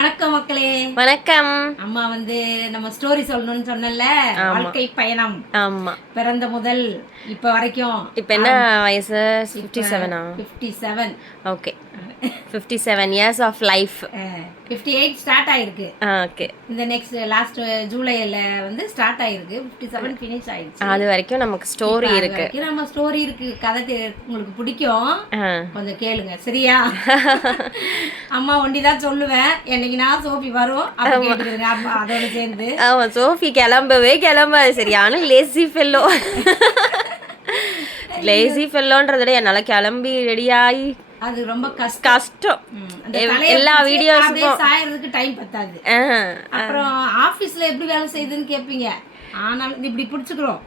வணக்கம் மக்களே. வணக்கம். அம்மா வந்து நம்ம ஸ்டோரி சொல்லணும்னு சொன்னல வாழ்க்கை பயணம். ஆமா. பிறந்த முதல் இப்ப வரைக்கும். இப்போ என்ன வயசு? Fifty Sevana fifty seven okay fifty seven years of life fifty eight start ஆயிருக்கு ஓகே இந்த நெக்ஸ்ட் லாஸ்ட் ஜூலைல வந்து ஸ்டார்ட் ஆயிருக்கு. ஃபிஃப்டி செவன் ஃபினிஷ் ஆயிடுச்சு. அது வரைக்கும் நமக்கு ஸ்டோரி இருக்கு. நம்ம ஸ்டோரி இருக்கு. கதை உங்களுக்கு பிடிக்கும். கொஞ்சம் கேளுங்க. சரியா? அம்மா ஒண்டி தான் சொல்லுவேன். என்னைக்கு நான் சோஃபி வரும் அதோட சேர்ந்து. ஆமா சோஃபி கிளம்பவே கிளம்பாது. சரியான லேசி ஃபெல்லோ லேசி ஃபெல்லோன்றத என்னால கிளம்பி ரெடியாகி அது ரொம்ப கஷ்டம். எல்லா அப்படியே சாயறதுக்கு டைம் பத்தாது. அப்புறம் ஆபீஸ்ல எப்படி வேலை செய்யுதுன்னு கேட்பீங்க ஆனாலும் இப்படி பிடிச்சுக்கிறோம்.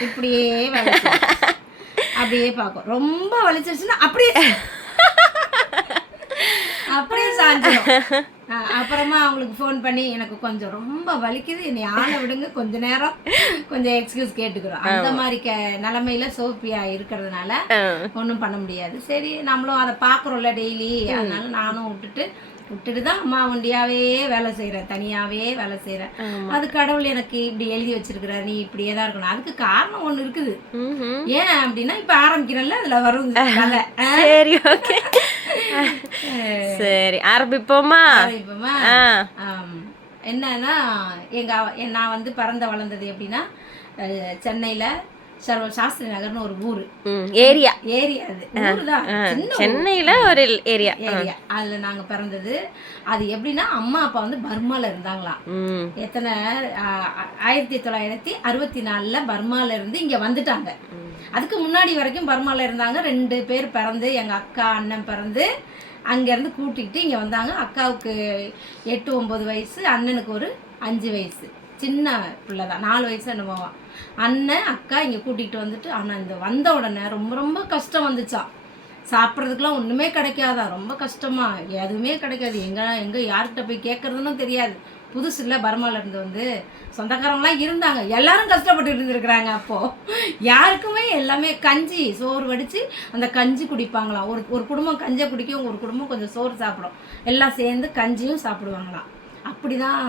இப்படியே வேலை. அப்படியே பார்க்கும். ரொம்ப வலிச்சிருச்சுன்னா அப்படியே அப்படியே சாஞ்சிடும் அப்புறமா அவங்களுக்கு ஃபோன் பண்ணி எனக்கு கொஞ்சம் ரொம்ப வலிக்குது. என்னை ஆளை விடுங்க. கொஞ்ச நேரம் கொஞ்சம் எக்ஸ்கியூஸ் கேட்டுக்கிறோம். அந்த மாதிரி க நிலமையில சோப்பியா இருக்கிறதுனால. ஒன்றும் பண்ண முடியாது. சரி நம்மளும் அதை பார்க்குறோம்ல டெய்லி அதனால நானும் விட்டுட்டு விட்டுட்டு தான் அம்மா ஒண்டியாவே வேலை செய்கிறேன் தனியாவே வேலை செய்கிறேன் அது கடவுள் எனக்கு இப்படி எழுதி வச்சிருக்கிறார். நீ இப்படியே தான் இருக்கணும். அதுக்கு காரணம் ஒன்று இருக்குது. ஏன் அப்படின்னா இப்போ ஆரம்பிக்கிறேன்ல அதில் வரும் கதை? சரி ஓகே சரி ஆரம்பிப்போமா? ஆரம்பிப்போமா. என்னன்னா எங்க நான் வந்து பிறந்த வளர்ந்தது எப்படின்னா சென்னையில சர்வ சாஸ்திரி நகர்னு ஒரு ஊர். ஏரியா. ஏரியா அது. சென்னையில ஒரு ஏரியா. ஏரியா. அதுல நாங்க பிறந்தது. அது எப்படின்னா அம்மா அப்பா வந்து பர்மால இருந்தாங்களாம் எத்தனை ஆயிரத்தி தொள்ளாயிரத்தி அறுபத்தி நாலுல பர்மால இருந்து இங்க வந்துட்டாங்க. அதுக்கு முன்னாடி வரைக்கும் பர்மாவில் இருந்தாங்க. ரெண்டு பேர் பிறந்து எங்கள் அக்கா அண்ணன் பிறந்து அங்கேருந்து கூட்டிகிட்டு இங்கே வந்தாங்க. அக்காவுக்கு எட்டு ஒம்பது வயசு அண்ணனுக்கு ஒரு அஞ்சு வயசு. சின்ன பிள்ளை தான் நாலு வயசு அனுபவம் அண்ணன் அக்கா இங்கே கூட்டிகிட்டு வந்துட்டு ஆனால் இந்த வந்த உடனே ரொம்ப ரொம்ப கஷ்டம் வந்துச்சான் சாப்பிட்றதுக்குலாம் ஒன்றுமே கிடைக்காதா. ரொம்ப கஷ்டமா. எதுவுமே கிடைக்காது. எங்கே எங்கே யார்கிட்ட போய் கேட்குறதுன்னு தெரியாது. புதுசு இல்லை இருந்து வந்து சொந்தக்காரங்களாம் இருந்தாங்க. எல்லாரும் கஷ்டப்பட்டு இருந்துருக்குறாங்க அப்போது யாருக்குமே எல்லாமே கஞ்சி சோறு வடித்து அந்த கஞ்சி குடிப்பாங்களாம். ஒரு ஒரு குடும்பம் கஞ்சை குடிக்கும் ஒரு குடும்பம் கொஞ்சம் சோறு சாப்பிடும். எல்லாம் சேர்ந்து கஞ்சியும் சாப்பிடுவாங்களாம். அப்படி தான்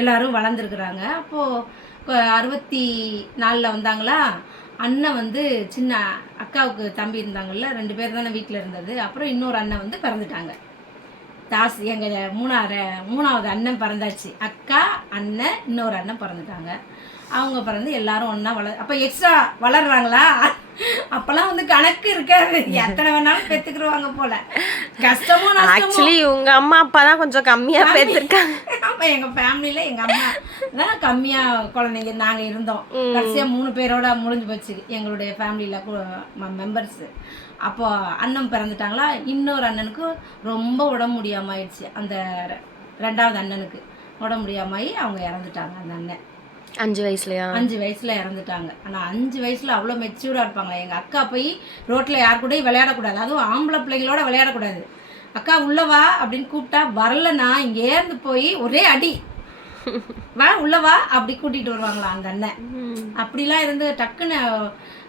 எல்லாரும் வளர்ந்துருக்குறாங்க. அப்போது அறுபத்தி நாலில் வந்தாங்களா? அண்ணன் வந்து சின்ன அக்காவுக்கு தம்பி இருந்தாங்கல்ல ரெண்டு பேர் தானே வீட்டில் இருந்தது. அப்புறம் இன்னொரு அண்ணன் வந்து பிறந்துட்டாங்க. தாஸ் எங்கள் மூணாவது மூணாவது அண்ணன் பிறந்தாச்சு. அக்கா அண்ணன் இன்னொரு அண்ணன் பிறந்துட்டாங்க. அவங்க பிறந்து எல்லாரும் ஒன்றா வள அப்போ எக்ஸ்ட்ரா வளர்றாங்களா? அப்போல்லாம் வந்து கணக்கு இருக்காது. எத்தனை வேணாலும் பெற்றுக்குருவாங்க போல. கஷ்டமும் ஆக்சுவலி உங்க அம்மா அப்பா தான் கொஞ்சம் கம்மியா பேத்திருக்காங்க. ஆமா எங்க ஃபேமிலியில எங்க அம்மா தான் கம்மியா குழந்தைங்க நாங்க இருந்தோம். கடைசியா மூணு பேரோட முடிஞ்சு போச்சு. எங்களுடைய ஃபேமிலியில மெம்பர்ஸ் அப்போ அண்ணன் பிறந்துட்டாங்களா? இன்னொரு அண்ணனுக்கு ரொம்ப உடம்பு முடியாம ஆயிடுச்சு. அந்த ரெண்டாவது அண்ணனுக்கு உடம்பு முடியாம ஆகி அவங்க இறந்துட்டாங்க அந்த அண்ணன். அஞ்சு வயசுலயா? அஞ்சு வயசுல இறந்துட்டாங்க. ஆனா அஞ்சு வயசுல அவ்வளோ மெச்சூர்டா இருப்பாங்க எங்க அக்கா போய் ரோட்ல யார் கூடயும் விளையாடக்கூடாது. அதுவும் ஆம்பளை பிள்ளைங்களோட விளையாடக்கூடாது. அக்கா உள்ள வா அப்படின்னு கூப்பிட்டா வரலனா இங்க ஏந்து போய் ஒரே அடி. வா உள்ள வா அப்படி கூட்டிட்டு வருவாங்களா அந்த அண்ணன். அப்படிலாம் இருந்து டக்குன்னு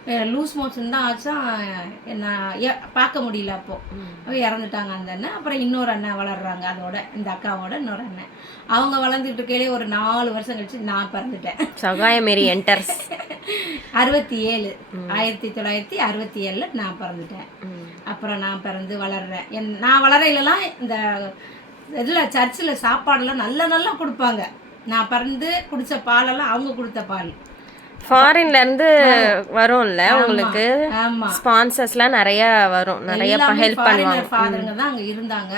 லூஸ் மோஷன் தான் ஆச்சா என்ன ஏ- பார்க்க முடியல அப்போ. அவ இறந்துட்டாங்க அந்த அண்ணன். அப்புறம் இன்னொரு அண்ணன் வளர்றாங்க அதோட இந்த அக்காவோட இன்னொரு அண்ணன். அவங்க வளர்ந்துட்டு இருக்கையிலே ஒரு நாலு வருஷம் கழிச்சு நான் பிறந்துட்டேன். சகாய மேரி என்டர்ஸ் அறுபத்தி ஏழு. ஆயிரத்தி தொள்ளாயிரத்தி அறுபத்தி ஏழுல நான் பிறந்துட்டேன். அப்புறம் நான் பிறந்து வளர்றேன். என் நான் வளரையிலலாம் இந்த இதில் சர்ச்சில் சாப்பாடெல்லாம் நல்ல நல்லா கொடுப்பாங்க. நான் பிறந்து குடித்த பாலெல்லாம் அவங்க கொடுத்த பால். ஃபாரின்ல இருந்து வரும்ல உங்களுக்கு? ஸ்பான்சர்ஸ்லாம் நிறைய வரும். நிறைய ஹெல்ப் பண்ணுவாங்க. ஃபாதருங்க தான் அங்கே இருந்தாங்க.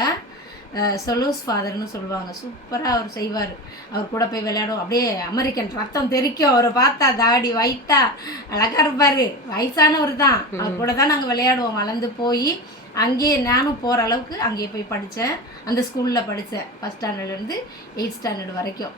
சொலூஸ் ஃபாதர்னு சொல்லுவாங்க. சூப்பராக அவர் செய்வார். அவர் கூட போய் விளையாடும். அப்படியே அமெரிக்கன் ரத்தம் தெறிக்கும் அவரை பார்த்தா தாடி ஒயிட்டா அழகா இருப்பார். வயசானவர் தான். அவர் கூட தான் நாங்கள் விளையாடுவோம். வளர்ந்து போய் அங்கேயே நானும் போகிற அளவுக்கு அங்கேயே போய் படித்தேன் அந்த ஸ்கூலில் படித்தேன் ஃபஸ்ட் ஸ்டாண்டர்ட்லேருந்து எயிட் ஸ்டாண்டர்ட் வரைக்கும்.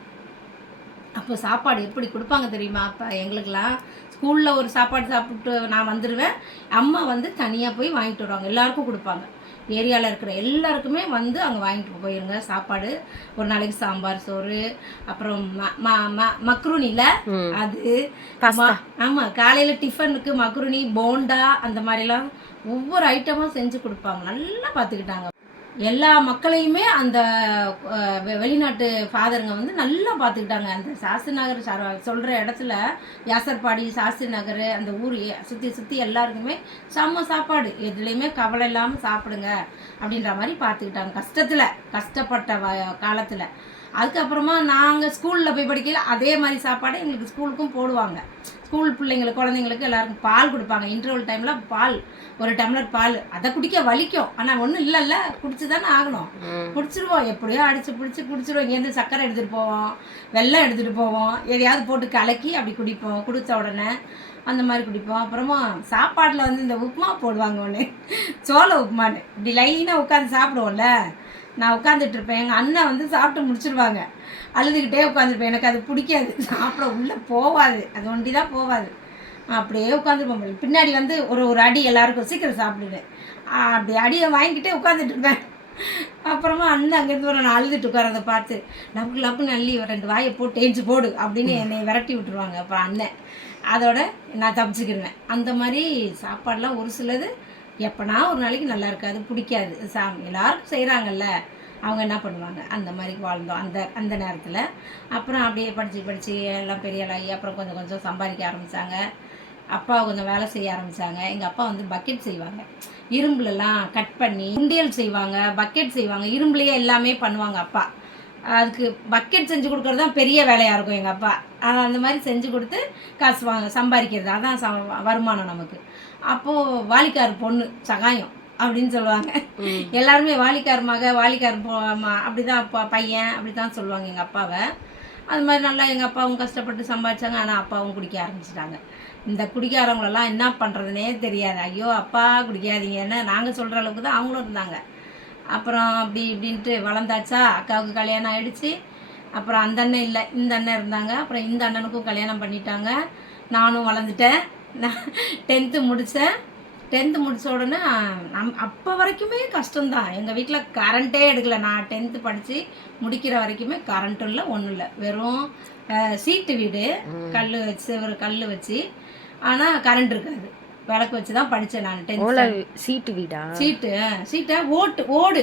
அப்போ சாப்பாடு எப்படி கொடுப்பாங்க தெரியுமா? அப்போ எங்களுக்கெல்லாம் ஸ்கூலில் ஒரு சாப்பாடு சாப்பிட்டு நான் வந்துடுவேன் அம்மா வந்து தனியாக போய் வாங்கிட்டு வருவாங்க. எல்லாருக்கும் கொடுப்பாங்க. ஏரியாவில் இருக்கிற எல்லாருக்குமே வந்து அங்கே வாங்கிட்டு போயிருங்க. சாப்பாடு ஒரு நாளைக்கு சாம்பார் சோறு அப்புறம் ம- ம- ம- மக்ருனில ம். அது ம- ஆமா காலையில டிஃபனுக்கு மக்ருனி போண்டா அந்த மாதிரிலாம் ஒவ்வொரு ஐட்டமும் செஞ்சு கொடுப்பாங்க. நல்லா பார்த்துக்கிட்டாங்க எல்லா மக்களையுமே அந்த வெ- வெளிநாட்டு ஃபாதருங்க வந்து நல்லா பார்த்துக்கிட்டாங்க அந்த சாஸ்திரி நகர் சொல்கிற இடத்துல யாசர்பாடி சாஸ்திரி நகர் அந்த ஊர் சுற்றி சுற்றி எல்லாருக்குமே செம்ம சாப்பாடு. எதுலேயுமே கவலை இல்லாமல் சாப்பிடுங்க அப்படின்ற மாதிரி பார்த்துக்கிட்டாங்க கஷ்டத்தில் கஷ்டப்பட்ட வ காலத்தில். அதுக்கப்புறமா நாங்கள் ஸ்கூலில் போய் படிக்கல அதே மாதிரி சாப்பாடு எங்களுக்கு ஸ்கூலுக்கும் போடுவாங்க. ஸ்கூல் பிள்ளைங்களுக்கு குழந்தைங்களுக்கு எல்லாருக்கும் பால் கொடுப்பாங்க. இன்டர்வல் டைமில் பால் ஒரு டம்ளர் பால். அதை குடிக்க வலிக்கும். ஆனால் ஒன்றும் இல்லைல்ல. குடிச்சு தானே ஆகணும். குடிச்சிருவோம். எப்படியோ அடிச்சு பிடிச்சி குடிச்சிருவோம். இங்கேருந்து சக்கரை எடுத்துகிட்டு போவோம். வெல்லம் எடுத்துகிட்டு போவோம். எதையாவது போட்டு கலக்கி அப்படி குடிப்போம். குடித்த உடனே அந்த மாதிரி குடிப்போம். அப்புறமா சாப்பாட்டில் வந்து இந்த உப்புமா போடுவாங்க ஒன்று சோள உப்புமான்னு. இப்படி லைனாக உட்காந்து சாப்பிடுவோம்ல. நான் உட்காந்துட்டு இருப்பேன் எங்கள் அண்ணன் வந்து சாப்பிட்டு முடிச்சிருவாங்க. அழுதுகிட்டே உட்காந்துருப்பேன் எனக்கு அது பிடிக்காது. சாப்பிட உள்ளே போகாது அது ஒண்டி தான் போகாது அப்படியே உட்காந்துருப்போம் பின்னாடி வந்து ஒரு ஒரு அடி எல்லாருக்கும் சீக்கிரம் சாப்பிடுவேன். அப்படி அடியை வாங்கிக்கிட்டே உட்காந்துட்டு இருப்பேன் அப்புறமா அண்ணன் அங்கேருந்து வர நான் அழுதுட்டு உட்காரத பார்த்து லப்பு லப்புன்னு அள்ளி ஒரு ரெண்டு வாயை போட்டு ஏஞ்சி போடு அப்படின்னு என்னை விரட்டி விட்டுருவாங்க. அப்புறம் அண்ணன். அதோட நான் தப்பிச்சுக்கிடுவேன் அந்த மாதிரி சாப்பாடெலாம் ஒரு சிலது எப்போனா ஒரு நாளைக்கு நல்லா இருக்காது பிடிக்காது. சாமி எல்லாருக்கும் செய்கிறாங்கல்ல அவங்க என்ன பண்ணுவாங்க? அந்த மாதிரி வாழ்ந்தோம். அந்த அந்த நேரத்தில். அப்புறம் அப்படியே படித்து படித்து எல்லாம் பெரிய ஆளாகி அப்புறம் கொஞ்சம் கொஞ்சம் சம்பாதிக்க ஆரம்பித்தாங்க அப்பா கொஞ்சம் வேலை செய்ய ஆரம்பித்தாங்க எங்கள் அப்பா வந்து பக்கெட் செய்வாங்க. இரும்புலலாம் கட் பண்ணி உண்டியல் செய்வாங்க பக்கெட் செய்வாங்க. இரும்புலேயே எல்லாமே பண்ணுவாங்க அப்பா. அதுக்கு பக்கெட் செஞ்சு கொடுக்கறது தான் பெரிய வேலையாக இருக்கும் எங்கள் அப்பா. ஆனால் அந்த மாதிரி செஞ்சு கொடுத்து காசு வாங்க சம்பாதிக்கிறது. அதான் ச வருமானம் நமக்கு. அப்போது வாலிக்கார் பொண்ணு சகாயம் அப்படின்னு சொல்லுவாங்க. எல்லாருமே வாலிக்கார் மக வாலிக்கார் பொ- ம- அப்படிதான் அப்பா பையன் அப்படி தான் சொல்லுவாங்க எங்கள் அப்பாவை. அது மாதிரி நல்லா எங்கள் அப்பாவும் கஷ்டப்பட்டு சம்பாதிச்சாங்க ஆனால் அப்பாவும் குடிக்க ஆரம்பிச்சிட்டாங்க. இந்த குடிக்காரவங்களெல்லாம் என்ன பண்ணுறதுனே தெரியாது. ஐயோ அப்பா குடிக்காதீங்கன்னு நாங்கள் சொல்கிற அளவுக்கு தான் அவங்களும் இருந்தாங்க. அப்புறம் அப்படி இப்படின்ட்டு வளர்ந்தாச்சா அக்காவுக்கு கல்யாணம் ஆயிடுச்சு. அப்புறம் அந்த அண்ணன் இல்லை இந்த அண்ணன் இருந்தாங்க. அப்புறம் இந்த அண்ணனுக்கும் கல்யாணம் பண்ணிட்டாங்க. நானும் வளர்ந்துட்டேன். நான் டென்த்து முடித்தேன் டென்த்து முடிச்ச உடனே நம் அப்போ வரைக்குமே கஷ்டம்தான். எங்கள் வீட்டில் கரண்ட்டே எடுக்கல. நான் டென்த்து படித்து முடிக்கிற வரைக்குமே கரண்ட்டும் இல்லை ஒன்றும் இல்லை. வெறும் சீட்டு வீடு கல் வச்சு ஒரு கல் வச்சு. ஆனால் கரண்ட் இருக்காது. விளக்கு வச்சு தான் படித்தேன் நான் ஓலை டென்த் சீட்டு வீடா? சீட்டு சீட்டை? ஓட்டு ஓடு.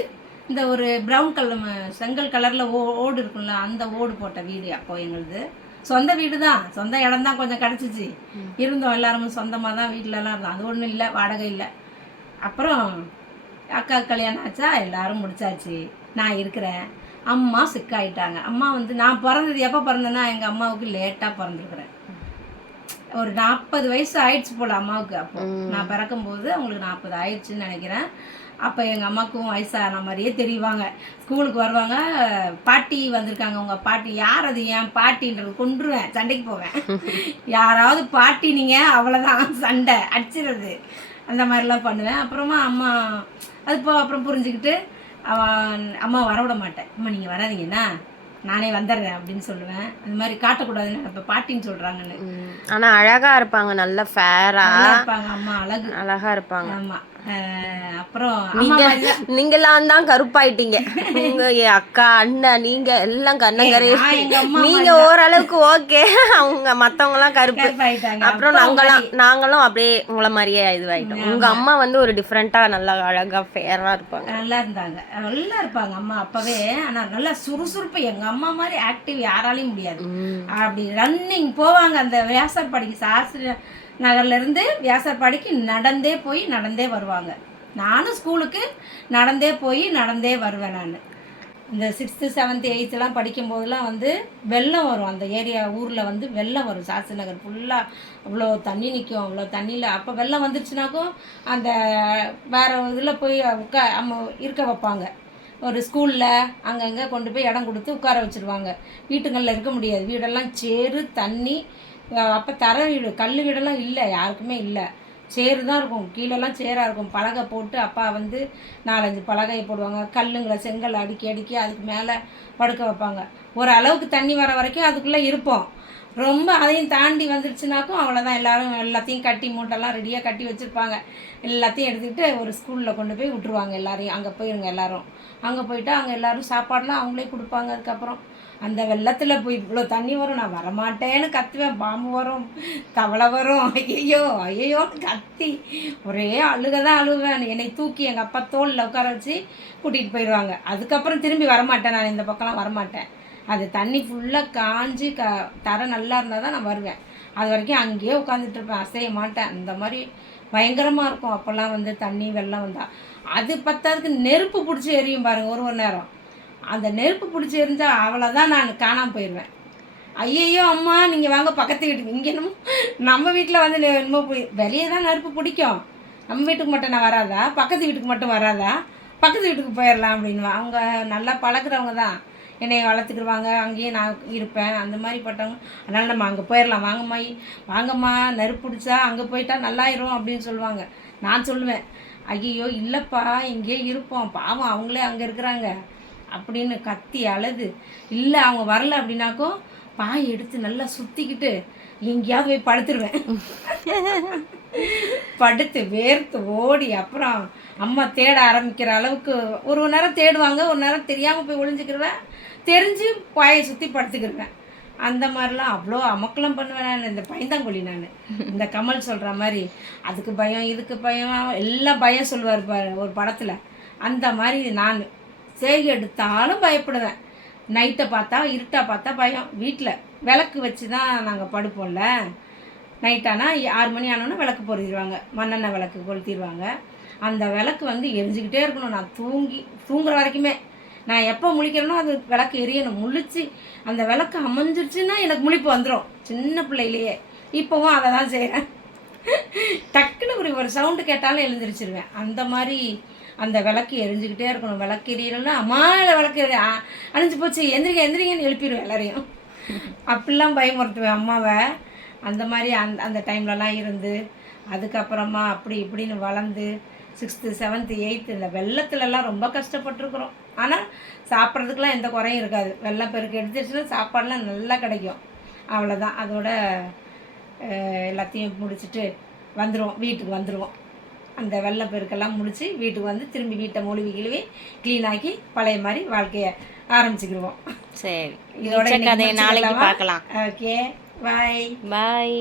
இந்த ஒரு ப்ரௌன் கலர் செங்கல் கலரில் ஓ ஓடு இருக்கும்ல அந்த ஓடு போட்ட வீடு அப்போ எங்களுது. சொந்த வீடு தான் சொந்த இடம் தான் கொஞ்சம் கிடச்சிச்சு. இருந்தோம் எல்லாரும் சொந்தமாக தான் வீட்டிலலாம் இருந்தோம். அது ஒன்றும் இல்லை வாடகை இல்லை. அப்புறம் அக்கா கல்யாணம் ஆச்சா? எல்லாரும் முடிச்சாச்சு. நான் இருக்கிறேன். அம்மா சிக்காயிட்டாங்க அம்மா வந்து நான் பிறந்தது எப்போ பிறந்தேன்னா எங்கள் அம்மாவுக்கு லேட்டாக பிறந்திருக்கிறேன். ஒரு நாற்பது வயசு ஆயிடுச்சு போல் அம்மாவுக்கு அப்போ. நான் பிறக்கும்போது அவங்களுக்கு நாற்பது ஆயிடுச்சுன்னு நினைக்கிறேன். அப்போ எங்கள் அம்மாவுக்கும் வயசான மாதிரியே தெரிவாங்க. ஸ்கூலுக்கு வருவாங்க பாட்டி வந்திருக்காங்க. உங்கள் பாட்டி யார் அது? ஏன் பாட்டின்றது கொண்டுருவேன் சண்டைக்கு போவேன். யாராவது பாட்டி நீங்கள் அவ்வளோதான் சண்டை அடிச்சிடுறது அந்த மாதிரிலாம் பண்ணுவேன். அப்புறமா அம்மா அது போ அப்புறம் புரிஞ்சுக்கிட்டு அவன் அம்மா வரவிட மாட்டேன். அம்மா நீங்கள் வராதீங்கண்ணா நானே வந்துடுறேன் அப்படின்னு சொல்லுவேன். அந்த மாதிரி காட்டக்கூடாதுன்னு நினைப்பேன் பாட்டின்னு சொல்கிறாங்கன்னு ம். ஆனா அழகா இருப்பாங்க. நல்ல ஃபேரா நல்லா இருப்பாங்க. அம்மா அழகு. அழகா இருப்பாங்க. ஆமா. அஹ் அப்புறம் நீங்க மாதிரி தான். கருப்பாயிட்டீங்க. உங்க அக்கா அண்ணன் நீங்க எல்லாம் கண்ணங்கரை நீங்க ஓரளவுக்கு ஓகே. அவங்க மத்தவங்க எல்லாம் கருப்பு. அப்புறம் அப்பா நாங்களாம் நாங்களும் அப்படியே உங்கள மாதிரியே இதுவாயிட்டோம். உங்க அம்மா வந்து ஒரு டிஃப்ரெண்டா நல்லா அழகா ஃபேரா இருப்பாங்க. நல்லா இருந்தாங்க. நல்லா இருப்பாங்க அம்மா அப்பவே. ஆனா நல்லா சுறுசுறுப்பு. எங்க அம்மா மாதிரி ஆக்டிவ் யாராலையும் முடியாது. அப்படி ரன்னிங் போவாங்க அந்த வியாசர்பாடிக்கு சாஸ்திரி நகர்ல நகர்லேருந்து வியாசர்பாடிக்கு நடந்தே போய் நடந்தே வருவாங்க. நானும் ஸ்கூலுக்கு நடந்தே போய் நடந்தே வருவேன் நான். இந்த சிக்ஸ்த்து செவன்த்து எயித்துலாம் படிக்கும்போதெல்லாம் வந்து வெள்ளம் வரும். அந்த ஏரியா ஊரில் வந்து வெள்ளம் வரும். சாஸ்திரி நகர் ஃபுல்லாக அவ்வளோ தண்ணி நிற்கும் அவ்வளோ தண்ணியில் அப்போ வெள்ளம் வந்துருச்சுனாக்கும் அந்த வேறு இதில் போய் உட்கா அம்ம இருக்க வைப்பாங்க. ஒரு ஸ்கூலில் அங்கங்கே கொண்டு போய் இடம் கொடுத்து உட்கார வச்சுருவாங்க. வீட்டுங்களில் இருக்க முடியாது. வீடெல்லாம் சேறு தண்ணி அப்போ தர வீடு கல் வீடெல்லாம் இல்லை யாருக்குமே இல்லை. சேரு தான் இருக்கும் கீழெல்லாம் சேராக இருக்கும். பலகை போட்டு அப்பா வந்து நாலஞ்சு பலகையை போடுவாங்க. கல்லுங்களை செங்கல் அடுக்கி அடுக்கி அதுக்கு மேலே படுக்க வைப்பாங்க. ஒரு அளவுக்கு தண்ணி வர வரைக்கும் அதுக்குள்ளே இருப்போம். ரொம்ப அதையும் தாண்டி வந்துருச்சுனாக்கும் அவ்வளோதான் எல்லாரும் எல்லாத்தையும் கட்டி மூட்டெல்லாம் ரெடியாக கட்டி வச்சுருப்பாங்க. எல்லாத்தையும் எடுத்துக்கிட்டு ஒரு ஸ்கூலில் கொண்டு போய் விட்டுருவாங்க எல்லாரையும். அங்கே போயிருங்க எல்லோரும். அங்கே போயிட்டு அங்கே எல்லோரும் சாப்பாடெலாம் அவங்களே கொடுப்பாங்க. அதுக்கப்புறம் அந்த வெள்ளத்தில் போய் இவ்வளோ தண்ணி வரும் நான் வரமாட்டேன்னு கத்துவேன். பாம்பு வரும் தவளை வரும். ஐயோ ஐயோன்னு கத்தி ஒரே அழுக தான் அழுவேன். என்னை தூக்கி எங்கள் அப்பா தோலில் உட்கார வச்சு கூட்டிகிட்டு போயிடுவாங்க அதுக்கப்புறம் திரும்பி வரமாட்டேன் நான். இந்த பக்கம்லாம் வரமாட்டேன். அது தண்ணி ஃபுல்லாக காஞ்சி க தர நல்லா இருந்தால் தான் நான் வருவேன். அது வரைக்கும் அங்கேயே உட்காந்துட்டு இருப்பேன். அசைய மாட்டேன். அந்த மாதிரி பயங்கரமாக இருக்கும். அப்போல்லாம் வந்து தண்ணி வெள்ளம் வந்தால் அது பத்தாதுக்கு நெருப்பு பிடிச்சி எரியும் பாருங்கள் ஒரு ஒரு நேரம். அந்த நெருப்பு பிடிச்சி எரிஞ்சா அவ்வளோதான் நான் காணாமல் போயிடுவேன். ஐயையோ அம்மா நீங்கள் வாங்க பக்கத்து வீட்டுக்கு. இங்கே என்னமோ நம்ம வீட்டில் வந்து நெ- என்னமோ போய் வெளியே தான் நெருப்பு பிடிக்கும். நம்ம வீட்டுக்கு மட்டும் நான் வராதா? பக்கத்து வீட்டுக்கு மட்டும் வராதா? பக்கத்து வீட்டுக்கு போயிடலாம் அப்படின்னு. அவங்க நல்லா பழக்கிறவங்க தான். என்னை வளர்த்துக்கிடுவாங்க. அங்கேயே நான் இருப்பேன். அந்த மாதிரி பட்டவங்க. அதனால் நம்ம அங்கே போயிடலாம். வாங்கம்மா வாங்கம்மா நெருப்பு பிடிச்சா அங்கே போயிட்டா நல்லாயிரும் அப்படின்னு சொல்லுவாங்க. நான் சொல்லுவேன் ஐயோ இல்லைப்பா இங்கேயே இருப்போம். பாவம் அவங்களே அங்கே இருக்கிறாங்க. அப்படின்னு கத்தி அழுது. இல்லை அவங்க வரல அப்படின்னாக்கோ பாய் எடுத்து நல்லா சுற்றிக்கிட்டு எங்கேயாவது போய் படுத்துருவேன். படுத்து வேர்த்து ஓடி அப்புறம் அம்மா தேட ஆரம்பிக்கிற அளவுக்கு ஒரு ஒரு நேரம் தேடுவாங்க ஒரு நேரம் தெரியாமல் போய் ஒளிஞ்சுக்கிருவேன் தெரிஞ்சு பாயை சுற்றி படுத்துக்கிருவேன். அந்த மாதிரிலாம் அவ்வளோ அமக்கலம் பண்ணுவேன் நான் இந்த பயந்தாங்கொழி நான். இந்த கமல் சொல்கிற மாதிரி அதுக்கு பயம் இதுக்கு பயம் எல்லாம் பயம் சொல்லுவார் பாரு ஒரு படத்தில். அந்த மாதிரி நான். செய்கை எடுத்தாலும் பயப்படுவேன். நைட்டை பார்த்தா இருட்டாக பார்த்தா பயம். வீட்டில் விளக்கு வச்சு தான் நாங்கள் படுப்போம்ல நைட்டானா ஆறு மணி ஆனோன்னா விளக்கு பொருத்திடுவாங்க மண்ணெண்ணெய் விளக்கு கொளுத்திடுவாங்க அந்த விளக்கு வந்து எரிஞ்சுக்கிட்டே இருக்கணும். நான் தூங்கி தூங்குற வரைக்குமே. நான் எப்போ முழிக்கிறேனோ அது விளக்கு எரியணும். முழிச்சு அந்த விளக்கு அமைஞ்சிருச்சுன்னா எனக்கு முழிப்பு வந்துடும் சின்ன பிள்ளையிலேயே. இப்போவும் அதை தான் செய்கிறேன் டக்குன்னு ஒரு ஒரு சவுண்டு கேட்டாலும் எழுந்திரிச்சிருவேன். அந்த மாதிரி அந்த விளக்கு எரிஞ்சுக்கிட்டே இருக்கணும். விளக்கு எரியலைன்னா அம்மா இல்லை விளக்கு எரி அணிஞ்சு போச்சு. எந்திரிக்க எந்திரிங்கன்னு எழுப்பிடுவேன் எல்லாரையும். அப்படிலாம் பயமுறுத்துவேன். அம்மாவை அந்த மாதிரி அந்த அந்த டைம்லலாம் இருந்து அதுக்கப்புறமா அப்படி இப்படின்னு வளர்ந்து சிக்ஸ்த்து செவன்த்து எயித்து இந்த வெள்ளத்துலலாம் ரொம்ப கஷ்டப்பட்டுருக்குறோம். ஆனால் சாப்பிட்றதுக்கெலாம் எந்த குறையும் இருக்காது. வெள்ளம் பெருக்கு எடுத்துச்சுன்னா சாப்பாடெலாம் நல்லா கிடைக்கும். அவ்வளோதான் அதோட எல்லாத்தையும் முடிச்சுட்டு வந்துடுவோம் வீட்டுக்கு வந்துடுவோம் அந்த வெள்ளம் பெருக்கெல்லாம் முடிச்சு வீட்டுக்கு வந்து திரும்பி வீட்டை மொழிவி கிழுவி க்ளீன் ஆக்கி பழைய மாதிரி வாழ்க்கையை ஆரம்பிச்சுக்கிடுவோம் சரி. இதோட நாளைக்கு? பார்க்கலாம். ஓகே பாய் பாய்